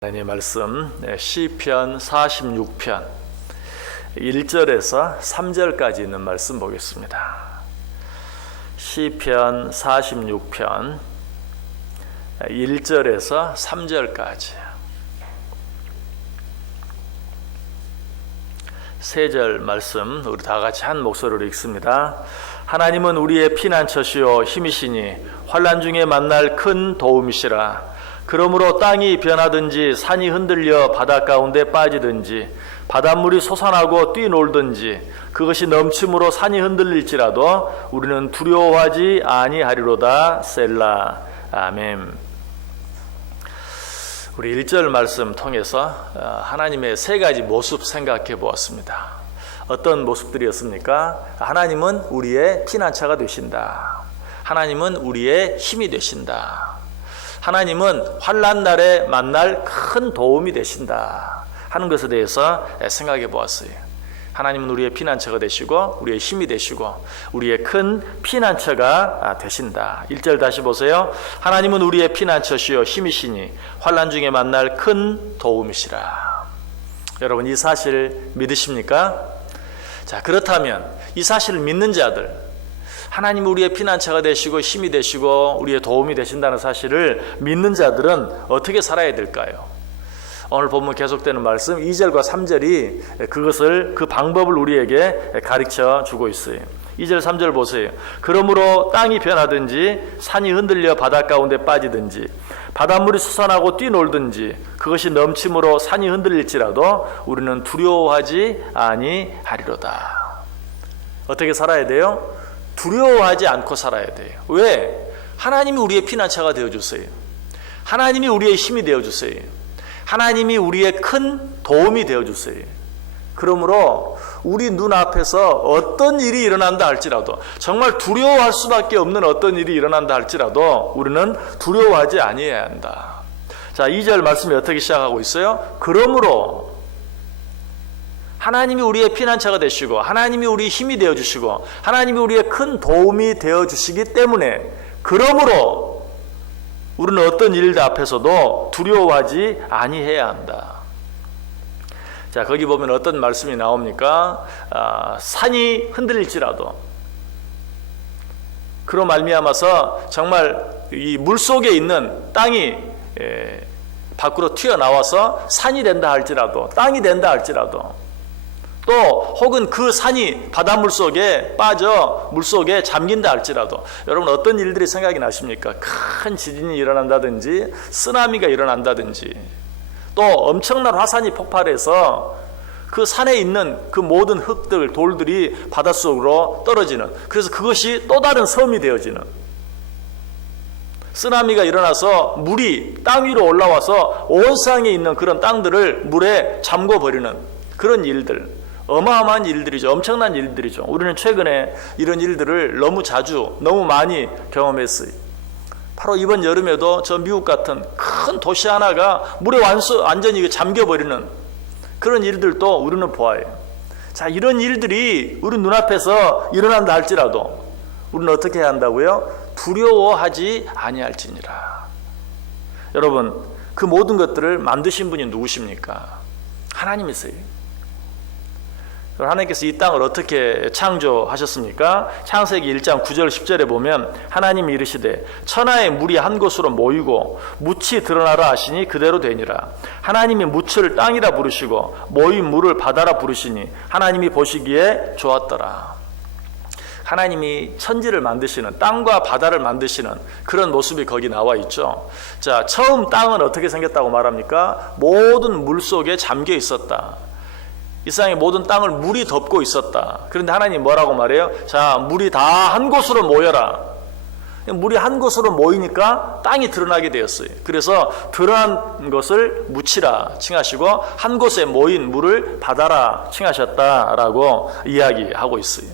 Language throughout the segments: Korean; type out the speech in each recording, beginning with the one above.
하나님의 말씀 시편 46편 1절에서 3절까지 있는 말씀 보겠습니다. 시편 46편 1절에서 3절까지 세 절 말씀 우리 다 같이 한 목소리로 읽습니다. 하나님은 우리의 피난처시요 힘이시니 환난 중에 만날 큰 도움이시라. 그러므로 땅이 변하든지 산이 흔들려 바다 가운데 빠지든지 바닷물이 솟아나고 뛰놀든지 그것이 넘침으로 산이 흔들릴지라도 우리는 두려워하지 아니하리로다. 셀라. 아멘. 우리 1절 말씀 통해서 하나님의 세 가지 모습 생각해 보았습니다. 어떤 모습들이었습니까? 하나님은 우리의 피난처가 되신다. 하나님은 우리의 힘이 되신다. 하나님은 환난 날에 만날 큰 도움이 되신다 하는 것에 대해서 생각해 보았어요. 하나님은 우리의 피난처가 되시고 우리의 힘이 되시고 우리의 큰 피난처가 되신다. 1절 다시 보세요. 하나님은 우리의 피난처시요 힘이시니 환난 중에 만날 큰 도움이시라. 여러분 이 사실 믿으십니까? 자, 그렇다면 이 사실을 믿는 자들, 하나님 우리의 피난처가 되시고 힘이 되시고 우리의 도움이 되신다는 사실을 믿는 자들은 어떻게 살아야 될까요? 오늘 본문 계속되는 말씀 2절과 3절이 그 방법을 우리에게 가르쳐 주고 있어요. 2절 3절 보세요. 그러므로 땅이 변하든지 산이 흔들려 바다 가운데 빠지든지 바닷물이 솟아나고 뛰놀든지 그것이 넘침으로 산이 흔들릴지라도 우리는 두려워하지 아니하리로다. 어떻게 살아야 돼요? 두려워하지 않고 살아야 돼요. 왜? 하나님이 우리의 피난처가 되어주세요. 하나님이 우리의 힘이 되어주세요. 하나님이 우리의 큰 도움이 되어주세요. 그러므로 우리 눈앞에서 어떤 일이 일어난다 할지라도, 정말 두려워할 수밖에 없는 어떤 일이 일어난다 할지라도 우리는 두려워하지 아니해야 한다. 자, 2절 말씀이 어떻게 시작하고 있어요? 그러므로 하나님이 우리의 피난처가 되시고 하나님이 우리의 힘이 되어주시고 하나님이 우리의 큰 도움이 되어주시기 때문에 그러므로 우리는 어떤 일들 앞에서도 두려워하지 아니해야 한다. 자, 거기 보면 어떤 말씀이 나옵니까? 산이 흔들릴지라도 그로 말미암아서 정말 이 물속에 있는 땅이 밖으로 튀어나와서 산이 된다 할지라도 땅이 된다 할지라도 또 혹은 그 산이 바닷물 속에 빠져 물속에 잠긴다 할지라도 여러분 어떤 일들이 생각이 나십니까? 큰 지진이 일어난다든지 쓰나미가 일어난다든지 또 엄청난 화산이 폭발해서 그 산에 있는 그 모든 흙들, 돌들이 바닷속으로 떨어지는, 그래서 그것이 또 다른 섬이 되어지는, 쓰나미가 일어나서 물이 땅 위로 올라와서 온 세상에 있는 그런 땅들을 물에 잠궈버리는 그런 일들, 어마어마한 일들이죠. 엄청난 일들이죠. 우리는 최근에 이런 일들을 너무 자주, 너무 많이 경험했어요. 바로 이번 여름에도 저 미국 같은 큰 도시 하나가 물에 완전히 잠겨버리는 그런 일들도 우리는 보아요. 자, 이런 일들이 우리 눈앞에서 일어난다 할지라도 우리는 어떻게 해야 한다고요? 두려워하지 아니할지니라. 여러분, 그 모든 것들을 만드신 분이 누구십니까? 하나님이세요. 하나님께서 이 땅을 어떻게 창조하셨습니까? 창세기 1장 9절 10절에 보면 하나님이 이르시되 천하의 물이 한 곳으로 모이고 묻이 드러나라 하시니 그대로 되니라. 하나님이 묻을 땅이라 부르시고 모인 물을 바다라 부르시니 하나님이 보시기에 좋았더라. 하나님이 천지를 만드시는, 땅과 바다를 만드시는 그런 모습이 거기 나와 있죠. 자, 처음 땅은 어떻게 생겼다고 말합니까? 모든 물 속에 잠겨 있었다. 이 세상의 모든 땅을 물이 덮고 있었다. 그런데 하나님 뭐라고 말해요? 자, 물이 다 한 곳으로 모여라. 물이 한 곳으로 모이니까 땅이 드러나게 되었어요. 그래서 드러난 것을 묻히라 칭하시고 한 곳에 모인 물을 바다라 칭하셨다라고 이야기하고 있어요.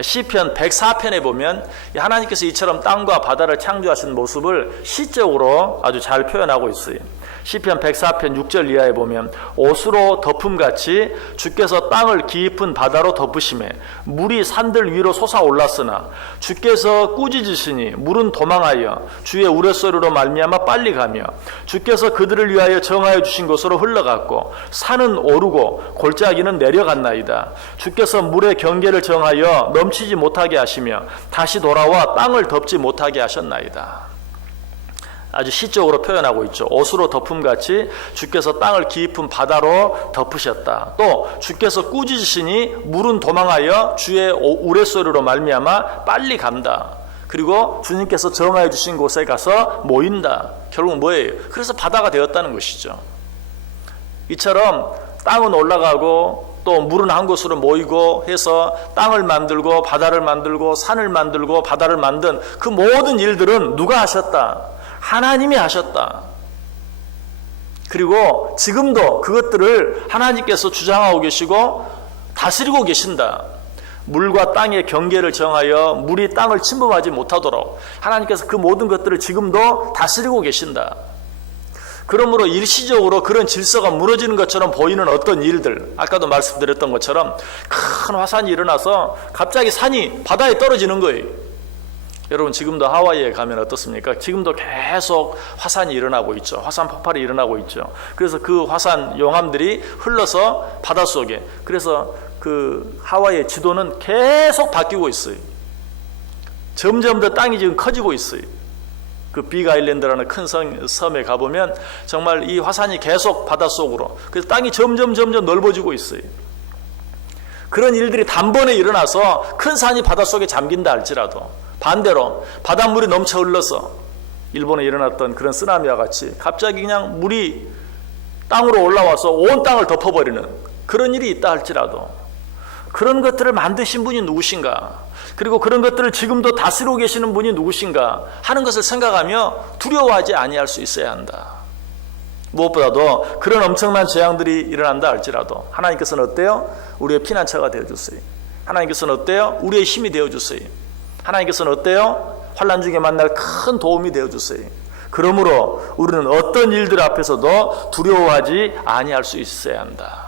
시편 104편에 보면 하나님께서 이처럼 땅과 바다를 창조하신 모습을 시적으로 아주 잘 표현하고 있어요. 시편 104편 6절 이하에 보면 옷으로 덮음같이 주께서 땅을 깊은 바다로 덮으심에 물이 산들 위로 솟아올랐으나 주께서 꾸짖으시니 물은 도망하여 주의 우레소리로 말미암아 빨리 가며 주께서 그들을 위하여 정하여 주신 곳으로 흘러갔고 산은 오르고 골짜기는 내려갔나이다. 주께서 물의 경계를 정하여 넘치지 못하게 하시며 다시 돌아와 땅을 덮지 못하게 하셨나이다. 아주 시적으로 표현하고 있죠. 옷으로 덮음같이 주께서 땅을 깊은 바다로 덮으셨다. 또 주께서 꾸짖으시니 물은 도망하여 주의 우레소리로 말미암아 빨리 간다. 그리고 주님께서 정하여 주신 곳에 가서 모인다. 결국은 뭐예요? 그래서 바다가 되었다는 것이죠. 이처럼 땅은 올라가고 또 물은 한 곳으로 모이고 해서 땅을 만들고 바다를 만들고 산을 만들고 바다를 만든 그 모든 일들은 누가 하셨다? 하나님이 하셨다. 그리고 지금도 그것들을 하나님께서 주장하고 계시고 다스리고 계신다. 물과 땅의 경계를 정하여 물이 땅을 침범하지 못하도록 하나님께서 그 모든 것들을 지금도 다스리고 계신다. 그러므로 일시적으로 그런 질서가 무너지는 것처럼 보이는 어떤 일들, 아까도 말씀드렸던 것처럼 큰 화산이 일어나서 갑자기 산이 바다에 떨어지는 거예요. 여러분 지금도 하와이에 가면 어떻습니까? 지금도 계속 화산이 일어나고 있죠. 화산 폭발이 일어나고 있죠. 그래서 그 화산 용암들이 흘러서 바닷속에, 그래서 그 하와이의 지도는 계속 바뀌고 있어요. 점점 더 땅이 지금 커지고 있어요. 그 빅 아일랜드라는 큰 섬에 가보면 정말 이 화산이 계속 바닷속으로, 그래서 땅이 점점 넓어지고 있어요. 그런 일들이 단번에 일어나서 큰 산이 바닷속에 잠긴다 할지라도 반대로 바닷물이 넘쳐 흘러서 일본에 일어났던 그런 쓰나미와 같이 갑자기 그냥 물이 땅으로 올라와서 온 땅을 덮어버리는 그런 일이 있다 할지라도 그런 것들을 만드신 분이 누구신가, 그리고 그런 것들을 지금도 다스리고 계시는 분이 누구신가 하는 것을 생각하며 두려워하지 아니할 수 있어야 한다. 무엇보다도 그런 엄청난 재앙들이 일어난다 할지라도 하나님께서는 어때요? 우리의 피난처가 되어주세요. 하나님께서는 어때요? 우리의 힘이 되어주세요. 하나님께서는 어때요? 환난 중에 만날 큰 도움이 되어주세요. 그러므로 우리는 어떤 일들 앞에서도 두려워하지 아니할 수 있어야 한다.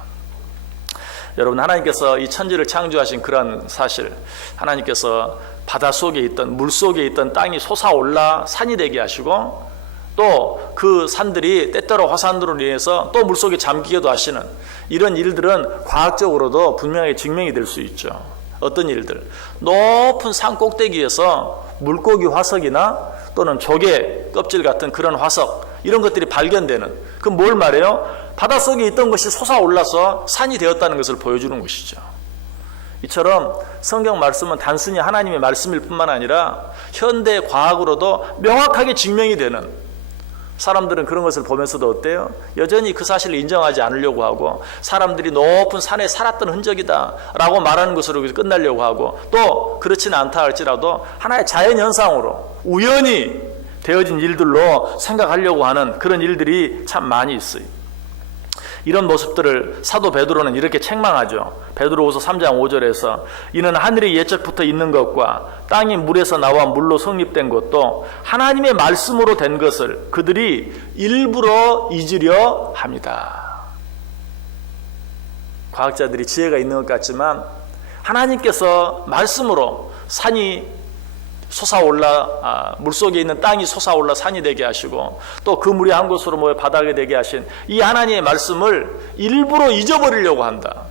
여러분, 하나님께서 이 천지를 창조하신 그런 사실, 하나님께서 바닷속에 있던, 물속에 있던 땅이 솟아올라 산이 되게 하시고 또 그 산들이 때때로 화산으로 인해서 또 물속에 잠기게도 하시는 이런 일들은 과학적으로도 분명히 증명이 될 수 있죠. 어떤 일들? 높은 산 꼭대기에서 물고기 화석이나 또는 조개 껍질 같은 그런 화석, 이런 것들이 발견되는, 그럼 뭘 말해요? 바닷속에 있던 것이 솟아올라서 산이 되었다는 것을 보여주는 것이죠. 이처럼 성경 말씀은 단순히 하나님의 말씀일 뿐만 아니라 현대 과학으로도 명확하게 증명이 되는, 사람들은 그런 것을 보면서도 어때요? 여전히 그 사실을 인정하지 않으려고 하고 사람들이 높은 산에 살았던 흔적이다 라고 말하는 것으로 끝나려고 하고, 또 그렇지는 않다 할지라도 하나의 자연현상으로 우연히 되어진 일들로 생각하려고 하는 그런 일들이 참 많이 있어요. 이런 모습들을 사도 베드로는 이렇게 책망하죠. 베드로후서 3장 5절에서 이는 하늘이 예적부터 있는 것과 땅이 물에서 나와 물로 성립된 것도 하나님의 말씀으로 된 것을 그들이 일부러 잊으려 합니다. 과학자들이 지혜가 있는 것 같지만 하나님께서 말씀으로 산이 솟아올라, 물속에 있는 땅이 솟아올라 산이 되게 하시고 또 그 물이 한 곳으로 모여 바닥에 되게 하신 이 하나님의 말씀을 일부러 잊어버리려고 한다.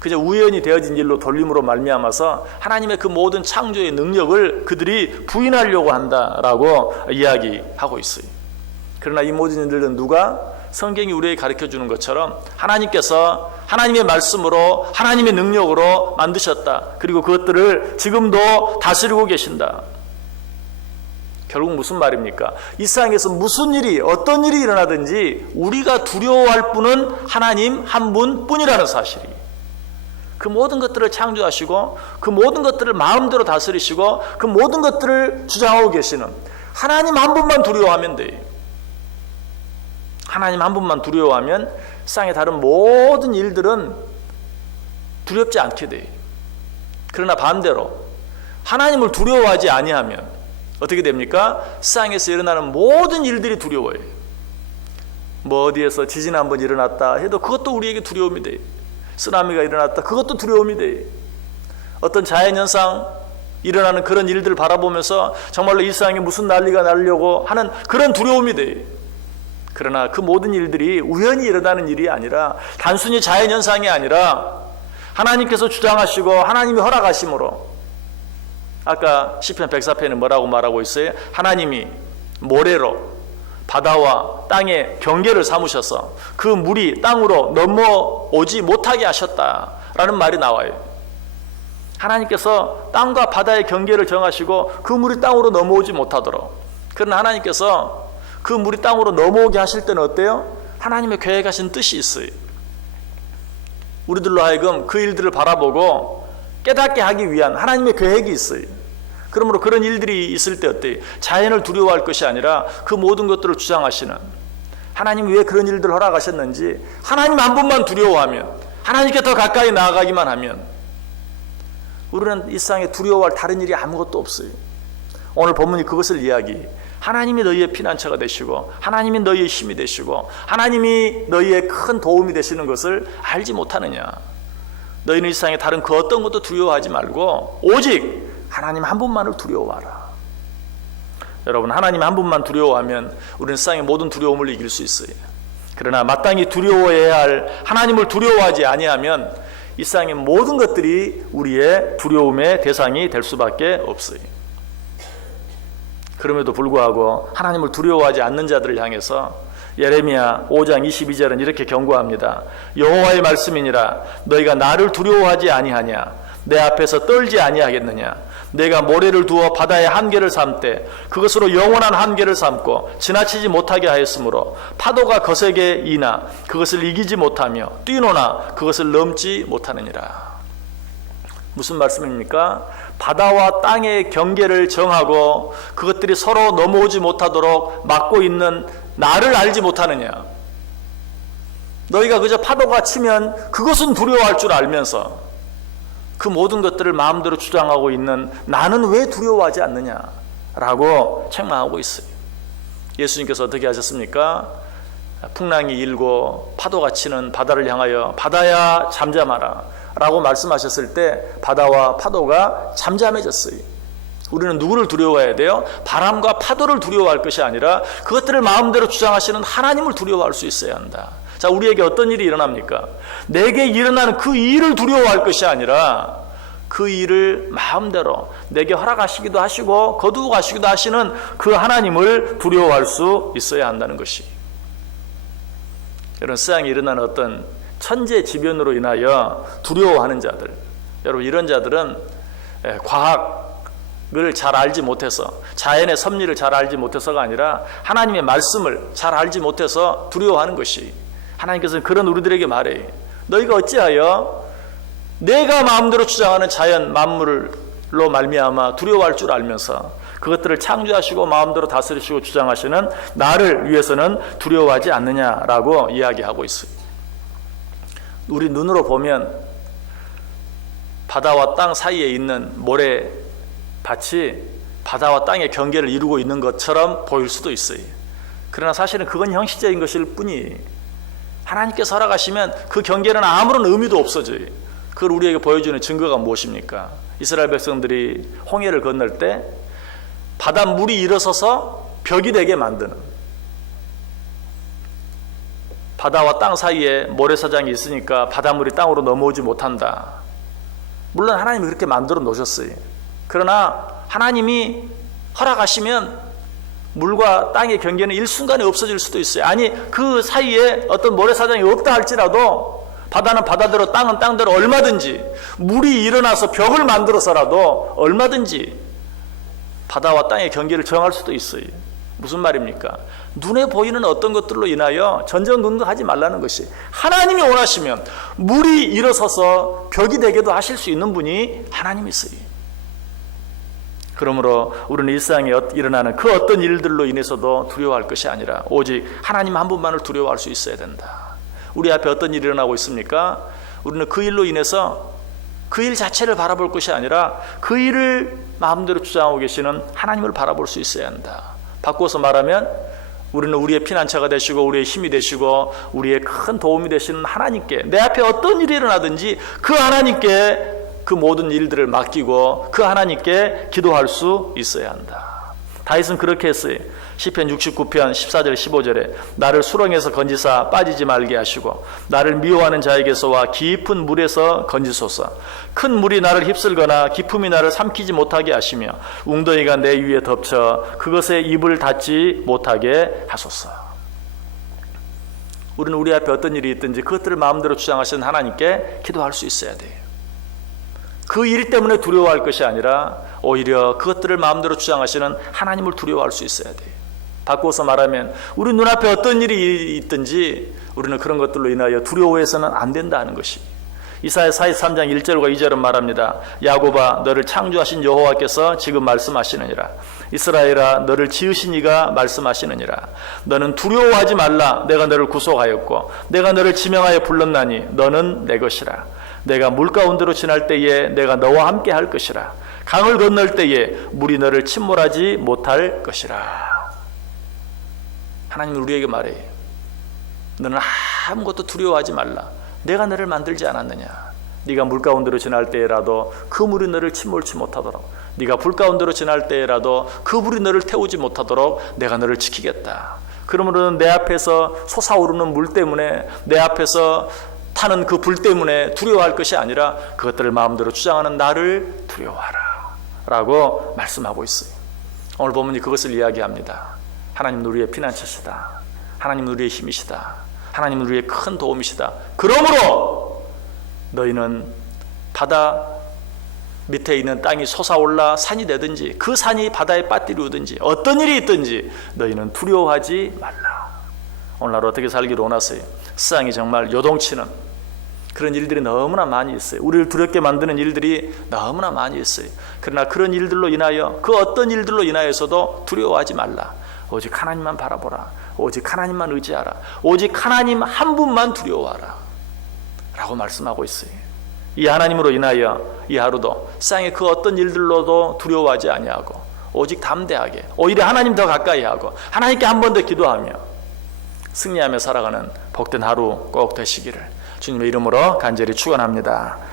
그저 우연히 되어진 일로 돌림으로 말미암아서 하나님의 그 모든 창조의 능력을 그들이 부인하려고 한다라고 이야기하고 있어요. 그러나 이 모든 일들은 누가? 성경이 우리에게 가르쳐주는 것처럼 하나님께서 하나님의 말씀으로 하나님의 능력으로 만드셨다. 그리고 그것들을 지금도 다스리고 계신다. 결국 무슨 말입니까? 이 세상에서 무슨 일이, 어떤 일이 일어나든지 우리가 두려워할 분은 하나님 한 분뿐이라는 사실이, 그 모든 것들을 창조하시고 그 모든 것들을 마음대로 다스리시고 그 모든 것들을 주장하고 계시는 하나님 한 분만 두려워하면 돼요. 하나님 한 분만 두려워하면 세상의 다른 모든 일들은 두렵지 않게 돼요. 그러나 반대로 하나님을 두려워하지 아니하면 어떻게 됩니까? 세상에서 일어나는 모든 일들이 두려워요. 뭐 어디에서 지진 한번 일어났다 해도 그것도 우리에게 두려움이 돼. 쓰나미가 일어났다, 그것도 두려움이 돼. 어떤 자연현상 일어나는 그런 일들을 바라보면서 정말로 이 세상에 무슨 난리가 나려고 하는 그런 두려움이 돼. 그러나 그 모든 일들이 우연히 일어나는 일이 아니라, 단순히 자연현상이 아니라 하나님께서 주장하시고 하나님이 허락하심으로, 아까 시편 104편에 뭐라고 말하고 있어요? 하나님이 모래로 바다와 땅의 경계를 삼으셔서 그 물이 땅으로 넘어오지 못하게 하셨다라는 말이 나와요. 하나님께서 땅과 바다의 경계를 정하시고 그 물이 땅으로 넘어오지 못하도록. 그러나 하나님께서 그 물이 땅으로 넘어오게 하실 때는 어때요? 하나님의 계획하신 뜻이 있어요. 우리들로 하여금 그 일들을 바라보고 깨닫게 하기 위한 하나님의 계획이 있어요. 그러므로 그런 일들이 있을 때 어때요? 자연을 두려워할 것이 아니라 그 모든 것들을 주장하시는, 하나님이 왜 그런 일들을 허락하셨는지 하나님 한 분만 두려워하면, 하나님께 더 가까이 나아가기만 하면 우리는 이 세상에 두려워할 다른 일이 아무것도 없어요. 오늘 본문이 그것을 이야기해요. 하나님이 너희의 피난처가 되시고 하나님이 너희의 힘이 되시고 하나님이 너희의 큰 도움이 되시는 것을 알지 못하느냐. 너희는 이 세상에 다른 그 어떤 것도 두려워하지 말고 오직 하나님 한 분만을 두려워하라. 여러분, 하나님 한 분만 두려워하면 우리는 세상의 모든 두려움을 이길 수 있어요. 그러나 마땅히 두려워해야 할 하나님을 두려워하지 아니하면 이 세상의 모든 것들이 우리의 두려움의 대상이 될 수밖에 없어요. 그럼에도 불구하고 하나님을 두려워하지 않는 자들을 향해서 예레미야 5장 22절은 이렇게 경고합니다. 여호와의 말씀이니라. 너희가 나를 두려워하지 아니하냐? 내 앞에서 떨지 아니하겠느냐? 내가 모래를 두어 바다의 한계를 삼되 그것으로 영원한 한계를 삼고 지나치지 못하게 하였으므로 파도가 거세게 이나 그것을 이기지 못하며 뛰노나 그것을 넘지 못하느니라. 무슨 말씀입니까? 바다와 땅의 경계를 정하고 그것들이 서로 넘어오지 못하도록 막고 있는 나를 알지 못하느냐? 너희가 그저 파도가 치면 그것은 두려워할 줄 알면서 그 모든 것들을 마음대로 주장하고 있는 나는 왜 두려워하지 않느냐라고 책망하고 있어요. 예수님께서 어떻게 하셨습니까? 풍랑이 일고 파도가 치는 바다를 향하여 바다야 잠잠하라 라고 말씀하셨을 때 바다와 파도가 잠잠해졌어요. 우리는 누구를 두려워해야 돼요? 바람과 파도를 두려워할 것이 아니라 그것들을 마음대로 주장하시는 하나님을 두려워할 수 있어야 한다. 자, 우리에게 어떤 일이 일어납니까? 내게 일어나는 그 일을 두려워할 것이 아니라 그 일을 마음대로 내게 허락하시기도 하시고 거두어 가시기도 하시는 그 하나님을 두려워할 수 있어야 한다는 것이. 여러분, 세상에 일어나는 어떤 천재지변으로 인하여 두려워하는 자들, 여러분 이런 자들은 과학을 잘 알지 못해서, 자연의 섭리를 잘 알지 못해서가 아니라 하나님의 말씀을 잘 알지 못해서 두려워하는 것이. 하나님께서는 그런 우리들에게 말해요. 너희가 어찌하여 내가 마음대로 주장하는 자연 만물로 말미암아 두려워할 줄 알면서 그것들을 창조하시고 마음대로 다스리시고 주장하시는 나를 위해서는 두려워하지 않느냐라고 이야기하고 있어요. 우리 눈으로 보면 바다와 땅 사이에 있는 모래밭이 바다와 땅의 경계를 이루고 있는 것처럼 보일 수도 있어요. 그러나 사실은 그건 형식적인 것일 뿐이에요. 하나님께서 허락하시면 그 경계는 아무런 의미도 없어져요. 그걸 우리에게 보여주는 증거가 무엇입니까? 이스라엘 백성들이 홍해를 건널 때 바닷물이 일어서서 벽이 되게 만드는, 바다와 땅 사이에 모래사장이 있으니까 바닷물이 땅으로 넘어오지 못한다. 물론 하나님이 그렇게 만들어 놓으셨어요. 그러나 하나님이 허락하시면 물과 땅의 경계는 일순간에 없어질 수도 있어요. 아니, 그 사이에 어떤 모래사장이 없다 할지라도 바다는 바다대로 땅은 땅대로 얼마든지 물이 일어나서 벽을 만들어서라도 얼마든지 바다와 땅의 경계를 정할 수도 있어요. 무슨 말입니까? 눈에 보이는 어떤 것들로 인하여 전전긍긍하지 말라는 것이, 하나님이 원하시면 물이 일어서서 벽이 되게도 하실 수 있는 분이 하나님이세요. 그러므로 우리는 일상에 일어나는 그 어떤 일들로 인해서도 두려워할 것이 아니라 오직 하나님 한 분만을 두려워할 수 있어야 된다. 우리 앞에 어떤 일이 일어나고 있습니까? 우리는 그 일로 인해서 그 일 자체를 바라볼 것이 아니라 그 일을 마음대로 주장하고 계시는 하나님을 바라볼 수 있어야 한다. 바꿔서 말하면 우리는 우리의 피난처가 되시고 우리의 힘이 되시고 우리의 큰 도움이 되시는 하나님께, 내 앞에 어떤 일이 일어나든지 그 하나님께 그 모든 일들을 맡기고 그 하나님께 기도할 수 있어야 한다. 다윗은 그렇게 했어요. 시편 69편 14절 15절에 나를 수렁에서 건지사 빠지지 말게 하시고 나를 미워하는 자에게서와 깊은 물에서 건지소서. 큰 물이 나를 휩쓸거나 깊음이 나를 삼키지 못하게 하시며 웅덩이가 내 위에 덮쳐 그것에 입을 닫지 못하게 하소서. 우리는 우리 앞에 어떤 일이 있든지 그것들을 마음대로 주장하시는 하나님께 기도할 수 있어야 돼요. 그 일 때문에 두려워할 것이 아니라 오히려 그것들을 마음대로 주장하시는 하나님을 두려워할 수 있어야 돼요. 바꾸어서 말하면 우리 눈앞에 어떤 일이 있든지 우리는 그런 것들로 인하여 두려워해서는 안 된다는 것이, 이사야 43장 1절과 2절은 말합니다. 야곱아 너를 창조하신 여호와께서 지금 말씀하시느니라. 이스라엘아 너를 지으신 이가 말씀하시느니라. 너는 두려워하지 말라. 내가 너를 구속하였고 내가 너를 지명하여 불렀나니 너는 내 것이라. 내가 물가운데로 지날 때에 내가 너와 함께 할 것이라. 강을 건널 때에 물이 너를 침몰하지 못할 것이라. 하나님은 우리에게 말해요. 너는 아무것도 두려워하지 말라. 내가 너를 만들지 않았느냐. 네가 물가운데로 지날 때라도 그 물이 너를 침몰치 못하도록, 네가 불가운데로 지날 때라도 그 물이 너를 태우지 못하도록 내가 너를 지키겠다. 그러므로 내 앞에서 솟아오르는 물 때문에, 내 앞에서 타는 그 불 때문에 두려워할 것이 아니라 그것들을 마음대로 주장하는 나를 두려워하라 라고 말씀하고 있어요. 오늘 본문이 그것을 이야기합니다. 하나님은 우리의 피난처시다. 하나님은 우리의 힘이시다. 하나님은 우리의 큰 도움이시다. 그러므로 너희는 바다 밑에 있는 땅이 솟아올라 산이 되든지 그 산이 바다에 빠뜨리우든지 어떤 일이 있든지 너희는 두려워하지 말라. 오늘날 어떻게 살기를 원하세요? 세상이 정말 요동치는 그런 일들이 너무나 많이 있어요. 우리를 두렵게 만드는 일들이 너무나 많이 있어요. 그러나 그런 일들로 인하여, 그 어떤 일들로 인하여서도 두려워하지 말라. 오직 하나님만 바라보라. 오직 하나님만 의지하라. 오직 하나님 한 분만 두려워하라 라고 말씀하고 있어요. 이 하나님으로 인하여 이 하루도 세상의 그 어떤 일들로도 두려워하지 아니하고 오직 담대하게, 오히려 하나님 더 가까이 하고 하나님께 한 번 더 기도하며 승리하며 살아가는 복된 하루 꼭 되시기를 주님의 이름으로 간절히 축원합니다.